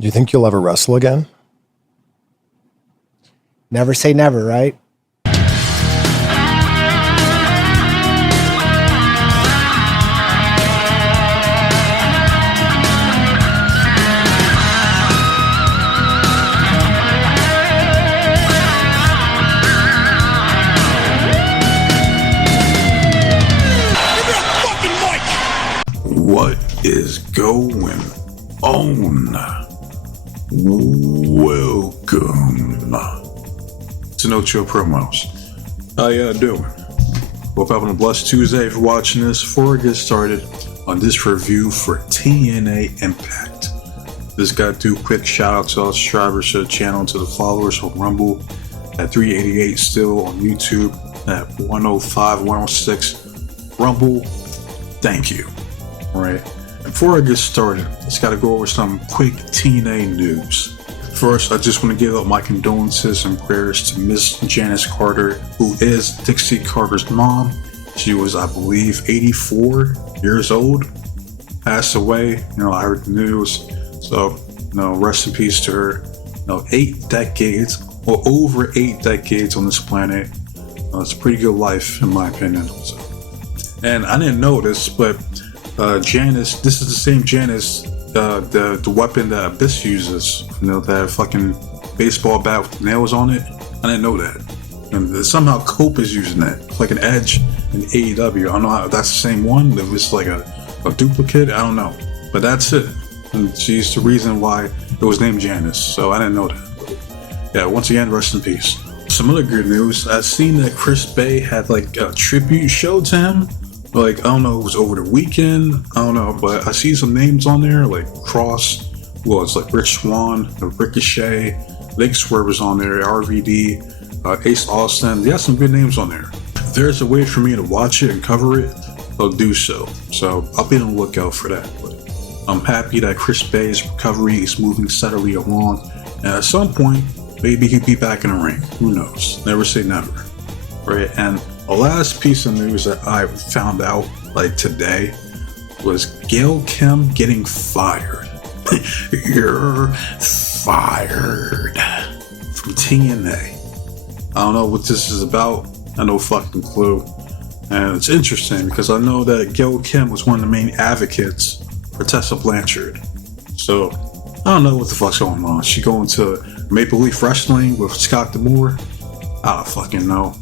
Do you think you'll ever wrestle again? Never say never, right? What is going on? Welcome to No Chill Promos. How y'all doing? Hope having a blessed Tuesday if you're watching this. Before we get started on this review for TNA Impact, just got to do a quick shout out to all subscribers to the channel and to the followers on Rumble at 388 still on YouTube at 105, 106 Rumble. Thank you. Right. Before I get started, just got to go over some quick TNA news. First, I just want to give up my condolences and prayers to Miss Janice Carter, who is Dixie Carter's mom. She was, I believe, 84 years old. Passed away. I heard the news. So, rest in peace to her. 8 decades, or over 8 decades on this planet. It's a pretty good life, in my opinion. So. And I didn't know this, but Janice, this is the same Janice, the weapon that Abyss uses, that fucking baseball bat with nails on it. I didn't know that. And somehow Cope is using that, like an Edge in AEW. I don't know how that's the same one, if it's like a duplicate, I don't know. But that's it. And she's the reason why it was named Janice, so I didn't know that. Yeah, once again, rest in peace. Some other good news, I've seen that Chris Bay had like a tribute show to him. Like, I don't know, it was over the weekend, I don't know, but I see some names on there, like Cross, it's like Rich Swann, Ricochet, Lake Swerve was on there, RVD, Ace Austin. They got some good names on there. If there's a way for me to watch it and cover it, I'll do so. So I'll be on the lookout for that. But I'm happy that Chris Bay's recovery is moving steadily along, and at some point, maybe he'll be back in the ring. Who knows? Never say never. Right? And the last piece of news that I found out, like today, was Gail Kim getting fired. You're fired from TNA. I don't know what this is about. I no fucking clue. And it's interesting because I know that Gail Kim was one of the main advocates for Tessa Blanchard. So I don't know what the fuck's going on. She going to Maple Leaf Wrestling with Scott D'Amore? I don't fucking know.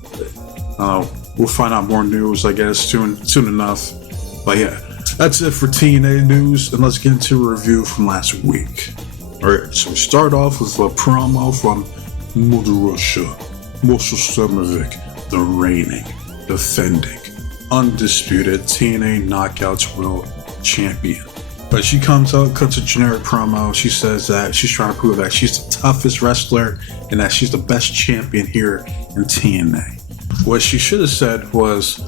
We'll find out more news, I guess, soon enough. But yeah, that's it for TNA news, and let's get into a review from last week. Alright, so we start off with a promo from Mother Russia, Masha Slamovic, the reigning, defending, undisputed TNA Knockouts World Champion. But she comes out, cuts a generic promo. She says that she's trying to prove that she's the toughest wrestler and that she's the best champion here in TNA. What she should have said was,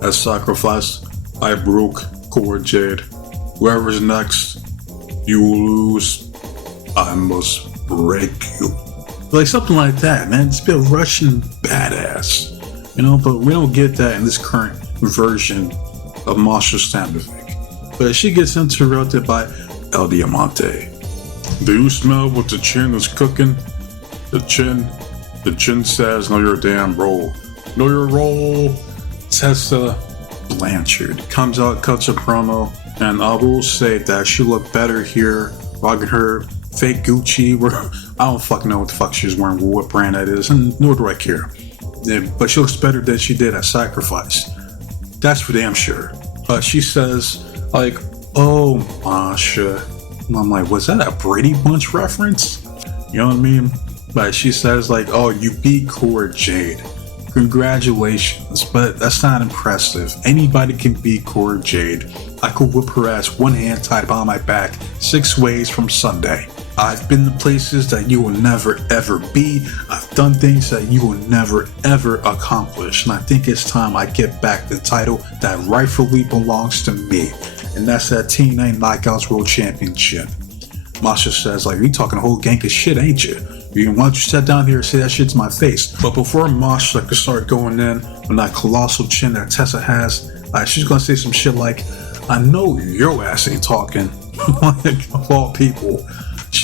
as sacrifice, I broke Cora Jade. Whoever's next, you will lose. I must break you. Like something like that, man. Just be a Russian badass. But we don't get that in this current version of Masha Slamovic. But she gets interrupted by El Diamante. Do you smell what the chin is cooking? The chin says, know your damn role. Know your role. Tessa Blanchard comes out, cuts a promo, and I will say that she looked better here, rocking her fake Gucci. I don't fucking know what the fuck she's wearing, what brand that is, and nor do I care. Yeah, but she looks better than she did at Sacrifice. That's for damn sure. She says, like, oh, Masha. And I'm like, was that a Brady Bunch reference? You know what I mean? But she says, like, oh, you beat Cora Jade. Congratulations, but that's not impressive. Anybody can beat Cora Jade. I could whip her ass one hand tied behind my back 6 ways from Sunday. I've been to places that you will never ever be. I've done things that you will never ever accomplish. And I think it's time I get back the title that rightfully belongs to me. And that's that TNA Knockouts World Championship. Masha says, like, you talking a whole gang of shit, ain't you? Why don't you sit down here and say that shit to my face? But before Masha could start going in on that colossal chin that Tessa has, she's gonna say some shit like, I know your ass ain't talking. Like, of all people.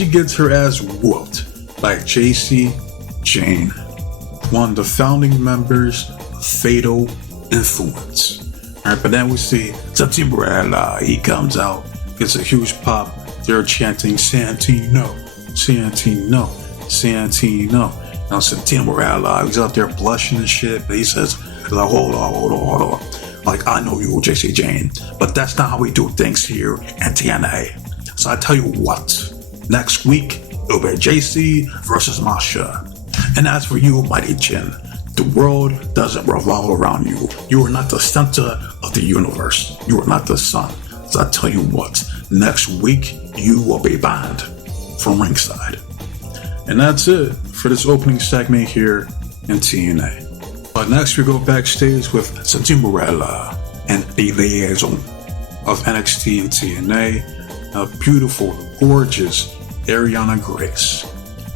she gets her ass whooped by JC Jane, one of the founding members of Fatal Influence. Alright, but then we see September, he comes out, gets a huge pop. They're chanting Santino, Santino, Santino. Now September, he's out there blushing and shit, but he says, like, hold on. Like, I know you, JC Jane, but that's not how we do things here at TNA. So I tell you what, next week, it'll be JC versus Masha. And as for you, Mighty Jin, the world doesn't revolve around you. You are not the center of the universe. You are not the sun. So I tell you what, next week, you will be banned from ringside. And that's it for this opening segment here in TNA. But next we go backstage with Cinderella and the liaison of NXT and TNA, a beautiful, gorgeous Ariana Grace.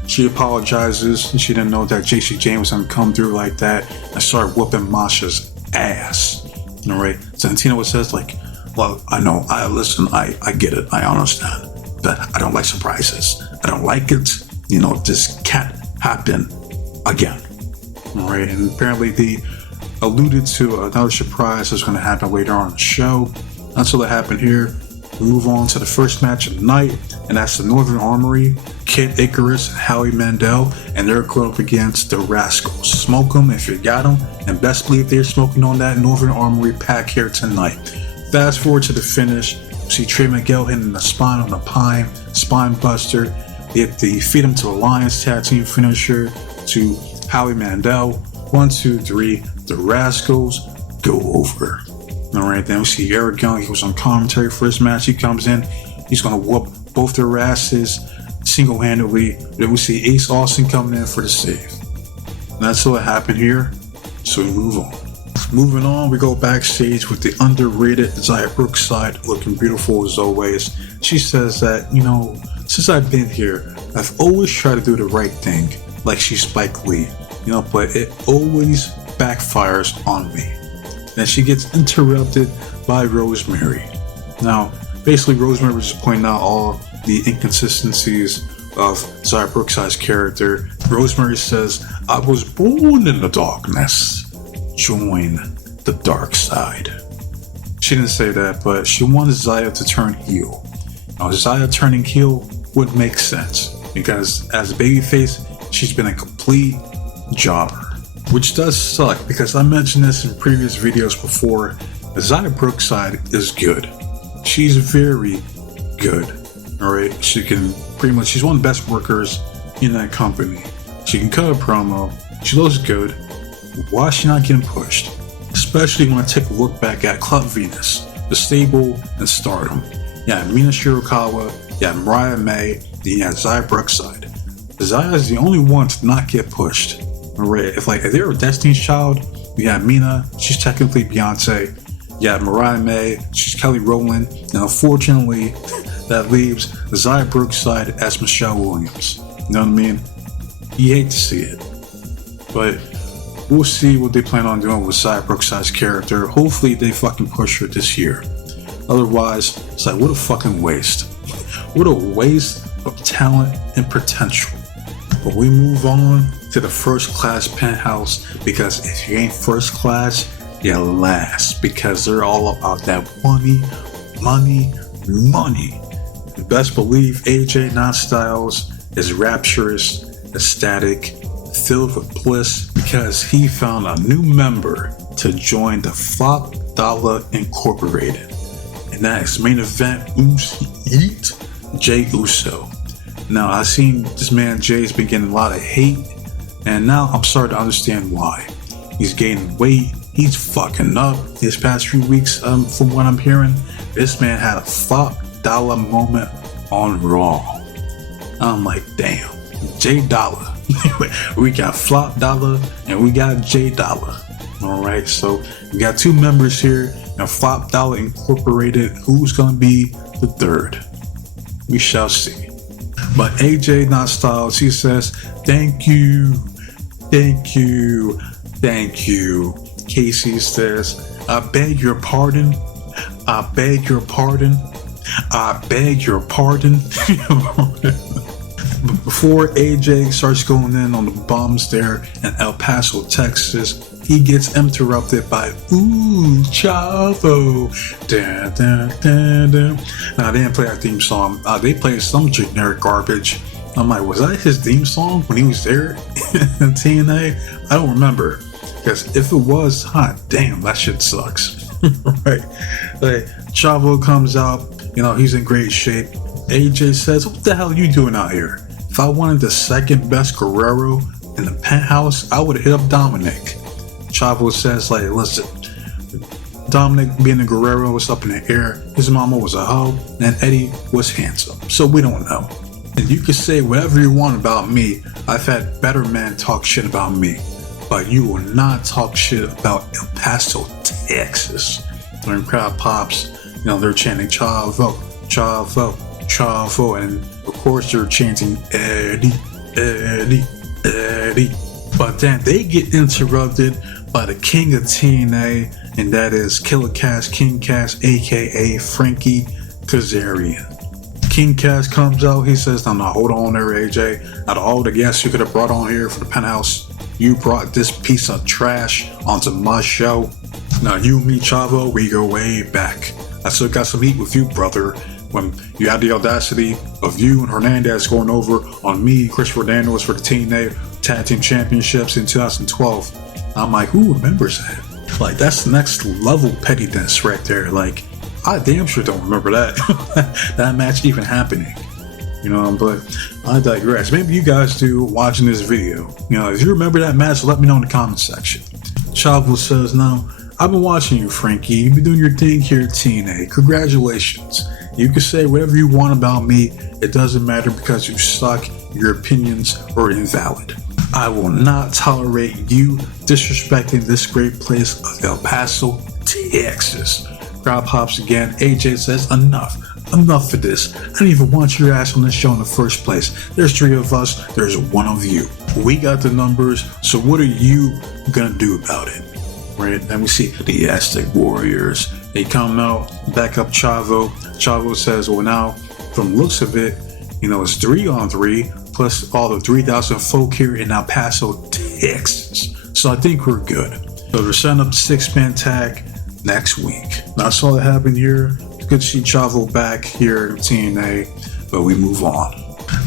She apologizes and she didn't know that JC Jane was gonna come through like that and start whooping Masha's ass. Alright, Santino says like, well, I know, I get it, I understand, but I don't like surprises. I don't like it, this can't happen again. Alright, and apparently they alluded to another surprise that's going to happen later on in the show. Until it happened here, we move on to the first match of the night, and that's the Northern Armory, Kid Icarus and Howie Mandel, and they're going up against the Rascals. Smoke them if you got them, and best believe they're smoking on that Northern Armory pack here tonight. Fast forward to the finish, see Trey Miguel hitting the spine on the pine, spine buster. They feed him to the Lions tag team finisher to Howie Mandel. 1, 2, 3, the Rascals go over. Alright, then we see Eric Young. He was on commentary for this match. He comes in, he's gonna whoop both their asses single-handedly. Then we see Ace Austin coming in for the save. And that's what happened here, so we move on. Moving on, we go backstage with the underrated Xia Brookside, looking beautiful as always. She says that, since I've been here, I've always tried to do the right thing, like she's Spike Lee, but it always backfires on me. Then she gets interrupted by Rosemary. Now, basically Rosemary was just pointing out all the inconsistencies of Xia Brookside's character. Rosemary says, I was born in the darkness. Join the dark side. She didn't say that, but she wanted Xia to turn heel. Now, Xia turning heel would make sense, because as a babyface, she's been a complete jobber. Which does suck, because I mentioned this in previous videos before. Xia Brookside is good. She's very good. Alright, she's one of the best workers in that company. She can cut a promo, she looks good. Why is she not getting pushed? Especially when I take a look back at Club Venus, the stable, and Stardom. You had Mina Shirakawa, you had Mariah May, then you had Xia Brookside. Xia is the only one to not get pushed. Alright, if they were Destiny's Child, we had Mina, she's technically Beyonce. You had Mariah May, she's Kelly Rowland, and unfortunately, that leaves Xia Brookside as Michelle Williams. You know what I mean? You hate to see it. But we'll see what they plan on doing with Xia Brookside's character. Hopefully they fucking push her this year. Otherwise, it's like, what a fucking waste. What a waste of talent and potential. But we move on to the First Class Penthouse, because if you ain't first class, you're last, because they're all about that money. You best believe AJ Styles is rapturous, ecstatic, filled with bliss, because he found a new member to join the Flop Dollar Incorporated. And that is main event Jey Uso. Now, I've seen this man Jay's been getting a lot of hate, and now I'm starting to understand why. He's gaining weight, he's fucking up. These past few weeks, from what I'm hearing, this man had a Flop Dollar moment on Raw. I'm like, damn, Jay Dollar. We got Flop Dollar and we got Jay Dollar. Alright, so we got two members here and Flop Dollar Incorporated. Who's gonna be the third? We shall see. But AJ Styles, he says, thank you. Casey says, I beg your pardon. before AJ starts going in on the bums there in El Paso, Texas, he gets interrupted by "Ooh, Chavo." Dun, dun, dun, dun. Now, they didn't play our theme song. They played some generic garbage. I'm like, was that his theme song when he was there in TNA? I don't remember. Because if it was, hot damn, that shit sucks. Right? Like, Chavo comes out, he's in great shape. AJ says, "What the hell are you doing out here? If I wanted the second best Guerrero in the penthouse, I would have hit up Dominic." Chavo says, like, "Listen, Dominic being a Guerrero was up in the air. His mama was a hoe, and Eddie was handsome. So we don't know. And you can say whatever you want about me. I've had better men talk shit about me. But you will not talk shit about El Paso, Texas." When the crowd pops, they're chanting "Chavo, Chavo, Chavo," and of course they're chanting "Eddie, Eddie, Eddie." But then they get interrupted by the king of TNA, and that is Killer Cass, King Cass, aka Frankie Kazarian. King Cass comes out, he says, "No, hold on there, AJ. Out of all the guests you could have brought on here for the penthouse, you brought this piece of trash onto my show. Now you and me, Chavo, we go way back. I still got some heat with you, brother. When you had the audacity of you and Hernandez going over on me, Christopher Daniels, for the TNA Tag Team Championships in 2012. I'm like, who remembers that? Like, that's next level pettiness right there. Like, I damn sure don't remember that that match even happening. But I digress. Maybe you guys do watching this video. If you remember that match, let me know in the comment section. Chavo says, "No, I've been watching you, Frankie. You've been doing your thing here at TNA. Congratulations. You can say whatever you want about me. It doesn't matter because you suck. Your opinions are invalid. I will not tolerate you disrespecting this great place of El Paso, Texas." Crowd pops again. AJ says, Enough of this. I didn't even want your ass on this show in the first place. There's 3 of us. There's 1 of you. We got the numbers. So what are you gonna do about it? Right? And we see the Aztec Warriors. They come out, back up Chavo. Chavo says, well, now, from looks of it, it's 3-on-3 plus all the 3,000 folk here in El Paso, Texas. So I think we're good. So they're setting up the 6-man tag next week. Now, I saw that happen here. It's good to see Chavo back here in TNA, but we move on.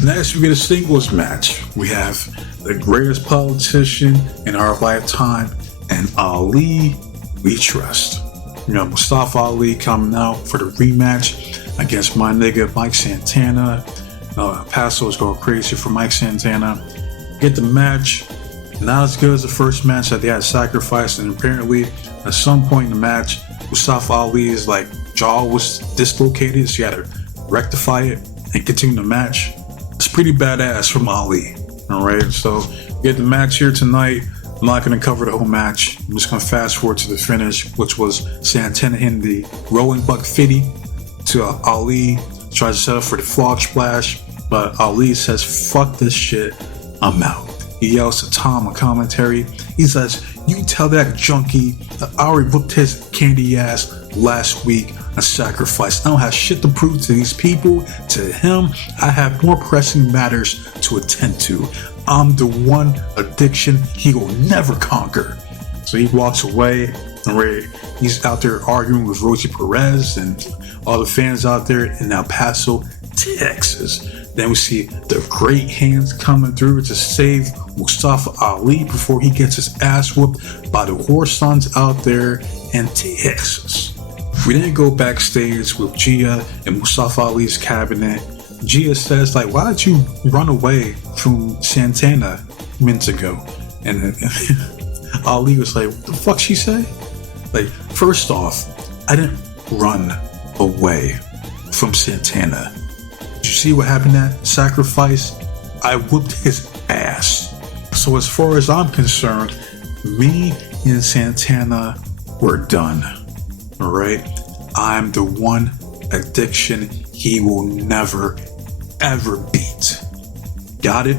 Next, we get a singles match. We have the greatest politician in our lifetime and Ali we trust. Mustafa Ali coming out for the rematch against my nigga Mike Santana. El Paso is going crazy for Mike Santana. Get the match. Not as good as the first match that they had sacrificed, and apparently at some point in the match, Mustafa Ali's jaw was dislocated, so he had to rectify it and continue the match. It's pretty badass from Ali. Alright, so we get the match here tonight. I'm not going to cover the whole match. I'm just going to fast forward to the finish, which was Santana hitting the rolling buck 50 to Ali. Tries to set up for the frog splash, but Ali says, fuck this shit, I'm out. He yells to Tom on commentary. He says, you tell that junkie that I already whooped his candy ass last week and sacrifice. I don't have shit to prove to these people. To him, I have more pressing matters to attend to. I'm the one addiction he will never conquer. So he walks away. He's out there arguing with Rosie Perez and all the fans out there in El Paso, Texas. Then we see the great hands coming through to save Mustafa Ali before he gets his ass whooped by the horse sons out there in Texas. We then go backstage with Gia and Mustafa Ali's cabinet. Gia says, why did you run away from Santana minutes ago? And Ali was like, what the fuck she say? First off, I didn't run away from Santana. Did you see what happened at Sacrifice? I whooped his ass. So as far as I'm concerned, me and Santana were done. Alright? I'm the one addiction he will never, ever beat. Got it?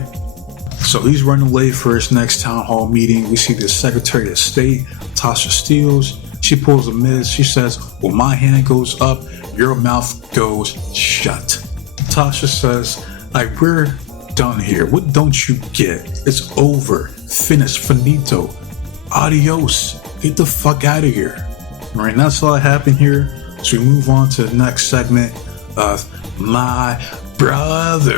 So he's running late for his next town hall meeting. We see the Secretary of State, Tasha Steeles. She pulls a Miz. She says, well, my hand goes up, your mouth goes shut. Tasha says, we're done here? What don't you get? It's over. Finished. Finito. Adios. Get the fuck out of here. All right, and that's all that happened here. So we move on to the next segment of My Brother.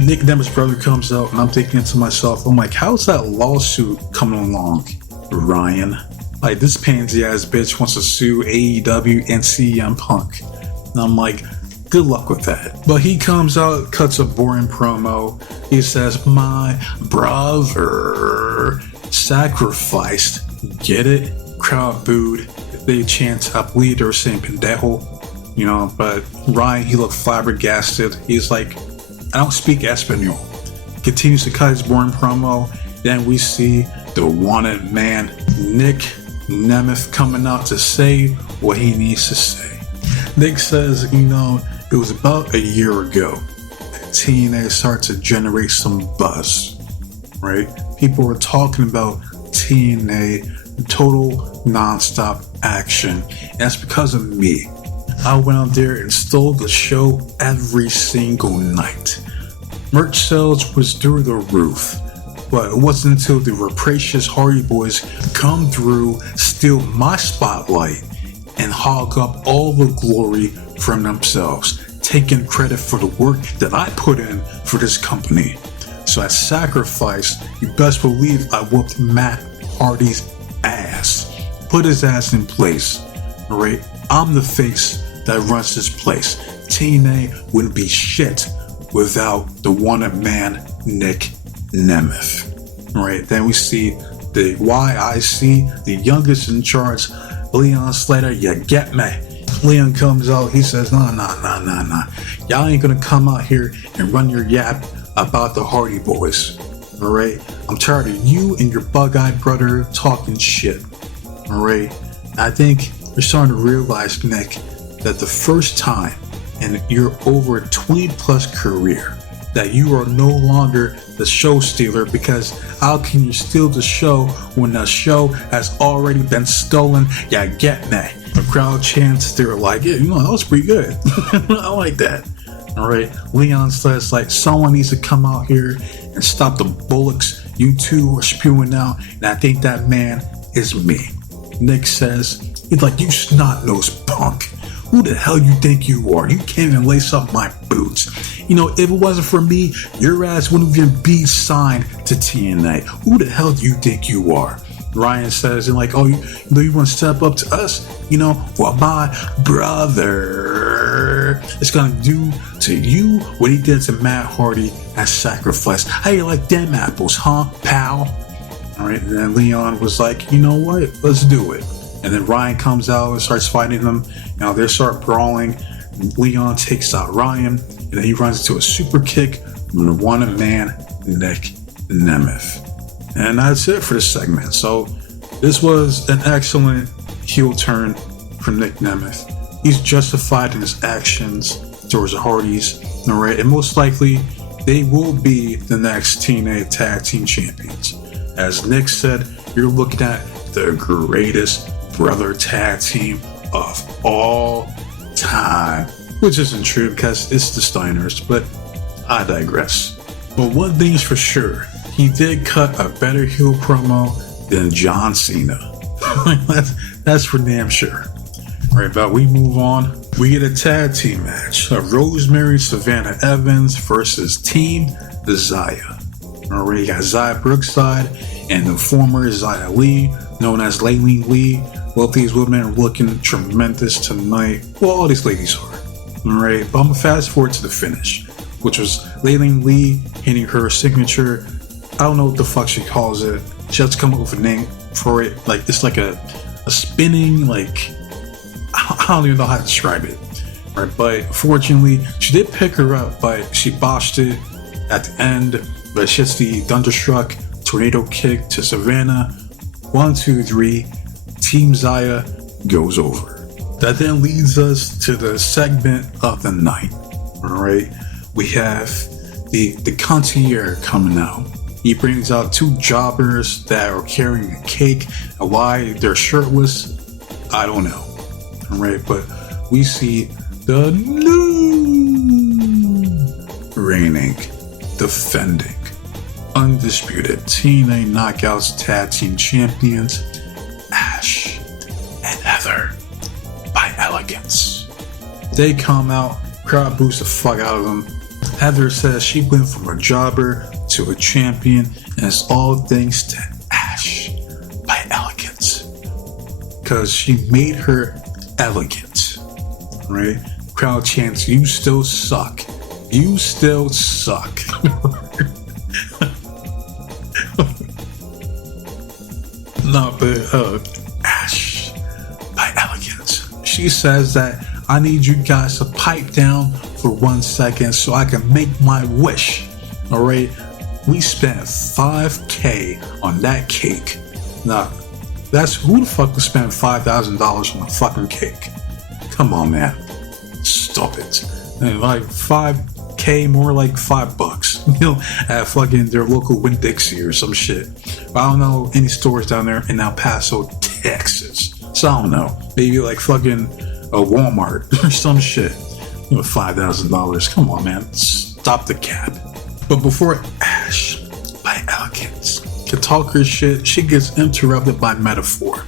Nick Nemeth's brother comes out, and I'm thinking to myself, I'm like, how's that lawsuit coming along, Ryan? Like, this pansy ass bitch wants to sue AEW and CM Punk. And I'm like, good luck with that. But he comes out, cuts a boring promo. He says, my brother sacrificed. Get it? Crowd booed. They chant, I believe they were saying pendejo. You know, but Ryan, he looked flabbergasted. He's like, I don't speak Espanol. Continues to cut his boring promo. Then we see the wanted man, Nick Nemeth, coming out to say what he needs to say. Nick says, you know, it was about a year ago that TNA started to generate some buzz, right? People were talking about TNA, total non-stop action. And that's because of me. I went out there and stole the show every single night. Merch sales was through the roof, but it wasn't until the rapacious Hardy Boys come through, steal my spotlight, and hog up all the glory from themselves, taking credit for the work that I put in for this company. So at Sacrifice, you best believe I whooped Matt Hardy's ass, put his ass in place. Alright, I'm the face that runs this place. TNA wouldn't be shit without the wanted man, Nick Nemeth. Alright, then we see the YIC, the youngest in charge, Leon Slater. You get me? Leon comes out, he says, nah. Y'all ain't gonna come out here and run your yap about the Hardy Boys. Alright? I'm tired of you and your bug-eyed brother talking shit. Alright? I think you're starting to realize, Nick, that the first time in your over 20 plus career that you are no longer the show stealer, because how can you steal the show when the show has already been stolen? Yeah, get me. The crowd chants, they're like, yeah, you know, that was pretty good. I like that. Alright, Leon says, like, someone needs to come out here and stop the bullocks you two are spewing out, and I think that man is me. Nick says, he's like, you snot-nosed punk. Who the hell you think you are? You can't even lace up my boots. You know, if it wasn't for me, your ass wouldn't even be signed to TNA. Who the hell do you think you are? Ryan says, and like, oh, you want to step up to us? You know, well, my brother is going to do to you what he did to Matt Hardy at Sacrifice. How you like them apples, huh, pal? All right, and then Leon was like, you know what? Let's do it. And then Ryan comes out and starts fighting them. Now they start brawling. Leon takes out Ryan, and then he runs into a super kick from the wanted man, Nick Nemeth. And that's it for this segment. So this was an excellent heel turn from Nick Nemeth. He's justified in his actions towards the Hardys. All right, and most likely they will be the next TNA Tag Team Champions. As Nick said, you're looking at the greatest brother tag team of all time, which isn't true because it's the Steiners, but I digress. But one thing's for sure, he did cut a better heel promo than John Cena. that's for damn sure. Alright, but we move on. We get a tag team match of Rosemary Savannah Evans versus Team Zaya. Alright, you got Zaya Brookside and the former Zaya Lee, known as Layleen Lee. Both these women are looking tremendous tonight. Well, all these ladies are. Alright, but I'm gonna fast forward to the finish, which was Layleen Lee hitting her signature. I don't know what the fuck she calls it. She has to come up with a name for it. Like, it's like a spinning, like, I don't even know how to describe it. Right, but fortunately, she did pick her up, but she botched it at the end. But she hits the Thunderstruck tornado kick to Savannah. 1, 2, 3. Team Zaya goes over. That then leads us to the segment of the night. Alright, we have the concierge coming out. He brings out two jobbers that are carrying a cake, and why they're shirtless, I don't know. Alright, but we see the new reigning, defending, undisputed TNA Knockouts Tag Team Champions, Ash and Heather by Elegance. They come out, crowd boos the fuck out of them. Heather says she went from a jobber to a champion, and it's all thanks to Ash by Elegance. Because she made her elegant, right? Crowd chants, "You still suck. You still suck." No, but Ash by Elegance. She says that I need you guys to pipe down for 1 second so I can make my wish. All right, we spent $5,000 on that cake. Now, that's who the fuck would spend $5,000 on a fucking cake? Come on, man, stop it. And like $5,000, more like $5, you know, at fucking their local Winn-Dixie or some shit. I don't know any stores down there in El Paso, Texas. So I don't know, maybe like fucking a Walmart or some shit. You know, $5,000. Come on, man, stop the cap. But before Ash by Elegance can talk her shit, she gets interrupted by metaphor.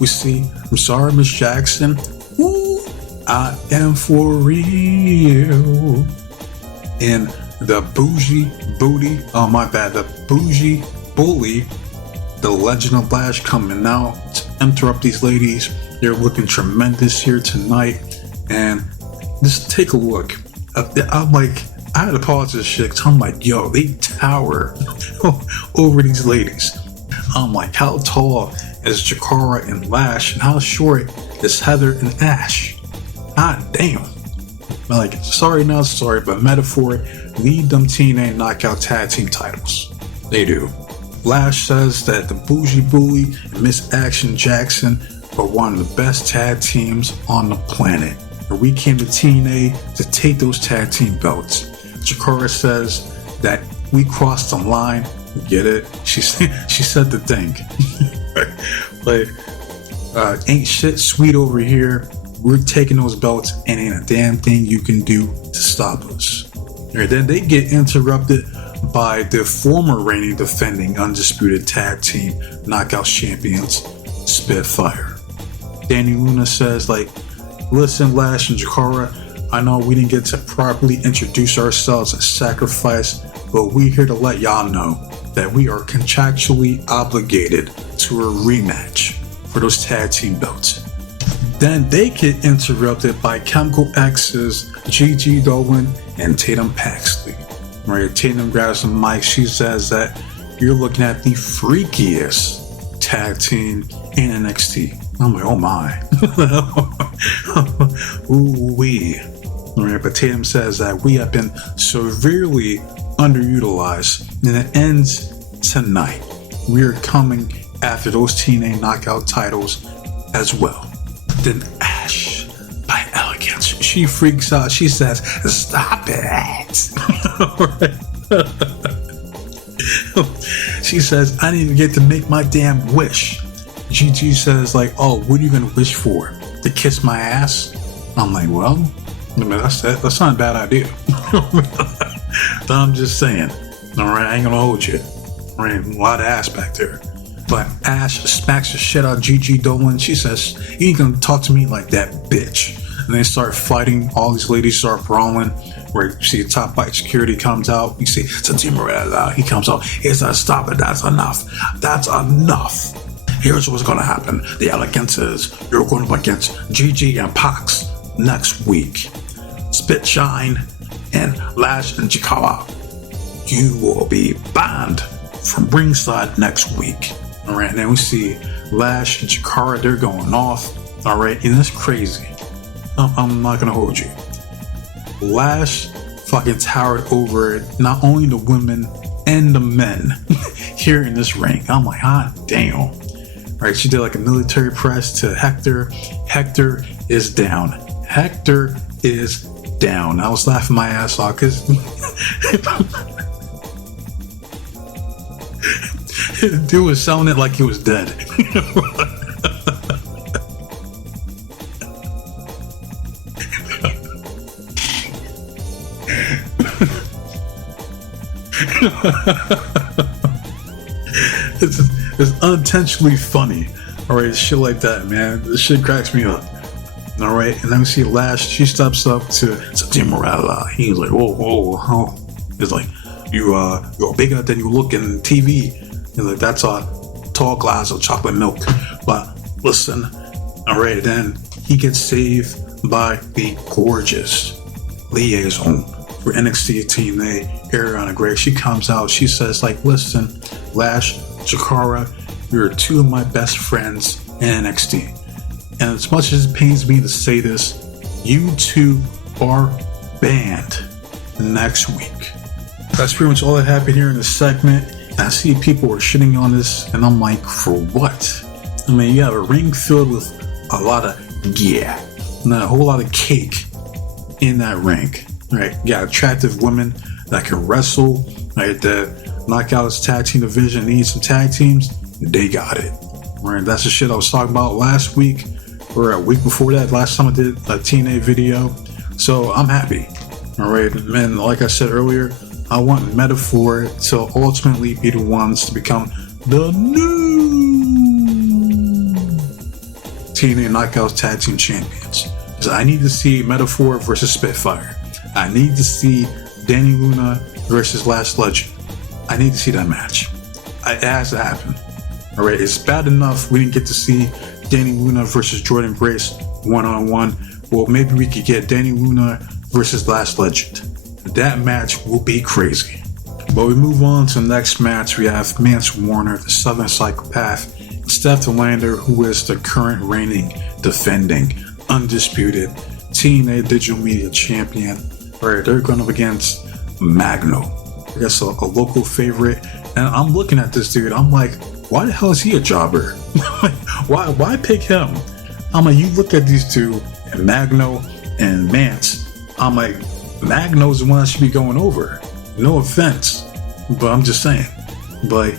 We see, "I'm sorry, Miss Jackson. Woo, I am for real." And the bougie booty, oh my bad, the bougie bully, the Legend of Lash, coming out to interrupt these ladies. They're looking tremendous here tonight. And just take a look. I'm like, I had to pause this shit because I'm like, yo, they tower over these ladies. I'm like, how tall is Jakara and Lash, and how short is Heather and Ash? God damn. I'm like, sorry, not sorry, but metaphor, lead them TNA Knockout Tag Team titles. They do. Lash says that the Bougie Bully and Miss Action Jackson are one of the best tag teams on the planet. And we came to TNA to take those tag team belts. Jakara says that we crossed the line. Get it? She said the thing. Like, ain't shit sweet over here. We're taking those belts, and ain't a damn thing you can do to stop us. And then they get interrupted by the former reigning, defending, undisputed tag team knockout champions, Spitfire. Danny Luna says, like, "Listen, Lash and Jakara, I know we didn't get to properly introduce ourselves as Sacrifice, but we're here to let y'all know that we are contractually obligated to a rematch for those tag team belts." Then they get interrupted by Chemical X's Gigi Dolan and Tatum Paxley. Right, Tatum grabs the mic. She says that you're looking at the freakiest tag team in NXT. I'm like, oh my. Ooh wee. Right, but Tatum says that we have been severely underutilized, and it ends tonight. We are coming after those TNA Knockout titles as well. Then Ash by Elegance, she freaks out. She says, "Stop it." She says, "I didn't even get to make my damn wish." Gigi says, like, "Oh, what are you gonna wish for? To kiss my ass?" I'm like, well, I mean, that's not a bad idea. I'm just saying. All right, I ain't gonna hold you. All right, a lot of ass back there. But Ash smacks the shit out of Gigi Dolan. She says, "You ain't gonna talk to me like that, bitch." And they start fighting. All these ladies start brawling. Where you see Top Bite Security comes out. You see Santino Morella. He comes out. He says, "Stop it. That's enough. That's enough. Here's what's gonna happen. The Elegances, you're going up against Gigi and Pax next week. Spit Shine and Lash and Chikawa. You will be banned from ringside next week." All right, and then we see Lash and Chikara, they're going off. All right, and it's crazy. I'm not gonna hold you. Lash fucking towered over not only the women and the men here in this ring. I'm like, hot damn. All right, she did like a military press to Hector. Hector is down. Hector is down. I was laughing my ass off because dude was selling it like he was dead. it's unintentionally funny. All right, shit like that, man. This shit cracks me up. All right, and then we see Lash. She steps up to Tim Morella. He's like, whoa. It's like, you're bigger than you look in TV. He's like, that's a tall glass of chocolate milk. But listen, all right, then he gets saved by the gorgeous liaison for NXT TNA, Ariana Gray. She comes out. She says, like, listen, Lash, Jakara, you're two of my best friends in NXT. And as much as it pains me to say this, you two are banned next week. That's pretty much all that happened here in this segment. And I see people are shitting on this, and I'm like, for what? I mean, you have a ring filled with a lot of and a whole lot of cake in that ring, right? You got attractive women that can wrestle, right? That knock out its tag team division, need some tag teams, they got it, right? That's the shit I was talking about last week, or a week before that, last time I did a TNA video. So I'm happy, all right? And like I said earlier, I want Metaphor to ultimately be the ones to become the new TNA Knockouts Tag Team Champions. So I need to see Metaphor versus Spitfire. I need to see Danny Luna versus Last Legend. I need to see that match. It has to happen. All right, it's bad enough we didn't get to see Danny Luna versus Jordan Grace one-on-one. Well, maybe we could get Danny Luna versus Last Legend. That match will be crazy. But we move on to the next match. We have Mance Warner, the Southern Psychopath, and Steph DeLander, who is the current reigning, defending, undisputed TNA Digital Media Champion. Right, they're going up against Magno. I guess a local favorite. And I'm looking at this dude. I'm like, why the hell is he a jobber? Why pick him? I'm like, you look at these two, and Magno and Mance. I'm like, Magno's the one that should be going over. No offense, but I'm just saying. But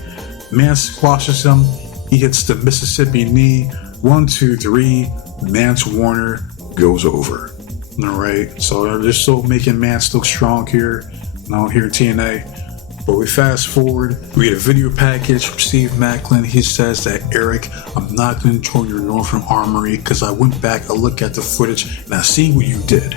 Mance squashes him. He hits the Mississippi knee. 1, 2, 3. Mance Warner goes over. All right. So they're still making Mance look strong here. Here in TNA. But we fast forward. We get a video package from Steve Macklin. He says that, Eric, I'm not going to join your Northern Armory because I went back and looked at the footage and I see what you did.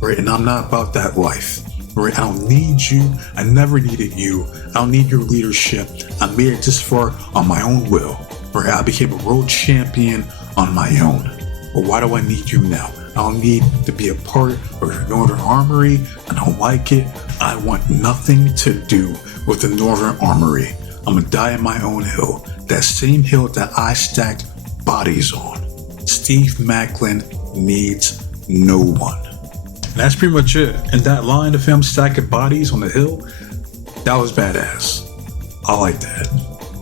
Right, and I'm not about that life. Right, I don't need you. I never needed you. I don't need your leadership. I made it this far on my own will. Right, I became a world champion on my own. But why do I need you now? I don't need to be a part of your Northern Armory. I don't like it. I want nothing to do with the Northern Armory. I'm gonna die in my own hill. That same hill that I stacked bodies on. Steve Macklin needs no one. That's pretty much it. And that line of him stacking bodies on the hill, that was badass. I like that.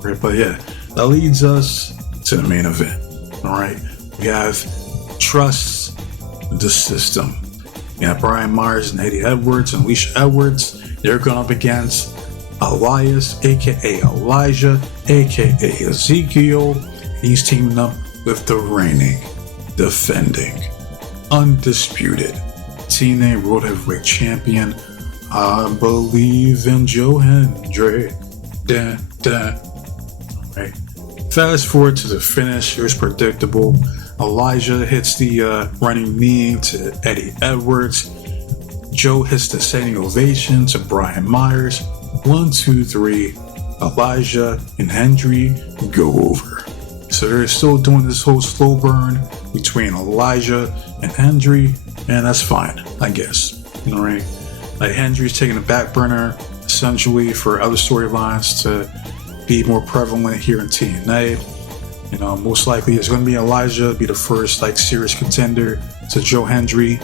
Right, but yeah, that leads us to the main event. All right, we have Trust the System. We have Brian Myers and Eddie Edwards and Alicia Edwards. They're going up against Elias, aka Elijah, aka Ezekiel. He's teaming up with the reigning, defending, undisputed TNA World Heavyweight Champion. I believe in Joe Hendry. Right. Fast forward to the finish. It was predictable. Elijah hits the running knee to Eddie Edwards. Joe hits the standing ovation to Brian Myers. 1, 2, 3. Elijah and Hendry go over. So they're still doing this whole slow burn between Elijah and Hendry. And that's fine, I guess. All right. Like Hendry's taking a back burner essentially for other storylines to be more prevalent here in TNA. Most likely it's going to be Elijah be the first serious contender to Joe Hendry.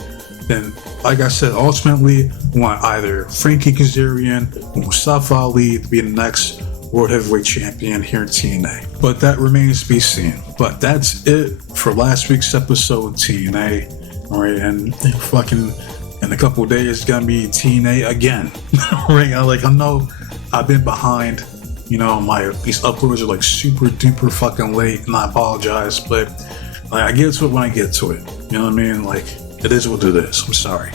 Then, like I said, ultimately we want either Frankie Kazarian or Mustafa Ali to be the next World Heavyweight Champion here in TNA. But that remains to be seen. But that's it for last week's episode of TNA. All right, and in a couple of days, it's gonna be TNA again. Right? I know I've been behind. These uploads are super duper fucking late, and I apologize, but I get to it when I get to it. You know what I mean? It is what it is. I'm sorry,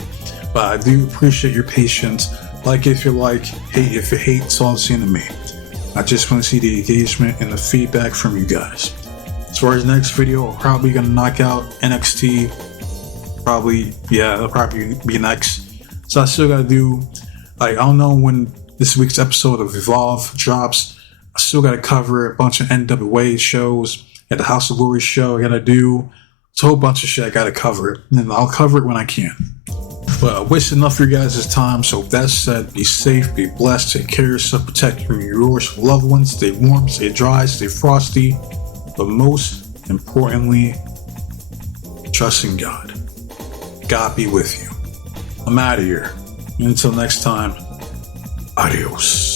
but I do appreciate your patience Like if you like, hate if you hate, it's all the same to me. I just want to see the engagement and the feedback from you guys. As far as next video, I'm probably gonna knock out NXT. That'll probably be next. So I still gotta do, I don't know when this week's episode of Evolve drops. I still gotta cover a bunch of NWA shows. At the House of Glory show, I gotta do a whole bunch of shit I gotta cover. And I'll cover it when I can. But I waste enough of your guys' time, so with that said, be safe, be blessed, take care of yourself, protect yours, loved ones, stay warm, stay dry, stay frosty, but most importantly, trust in God. God be with you. I'm out of here. Until next time, adios.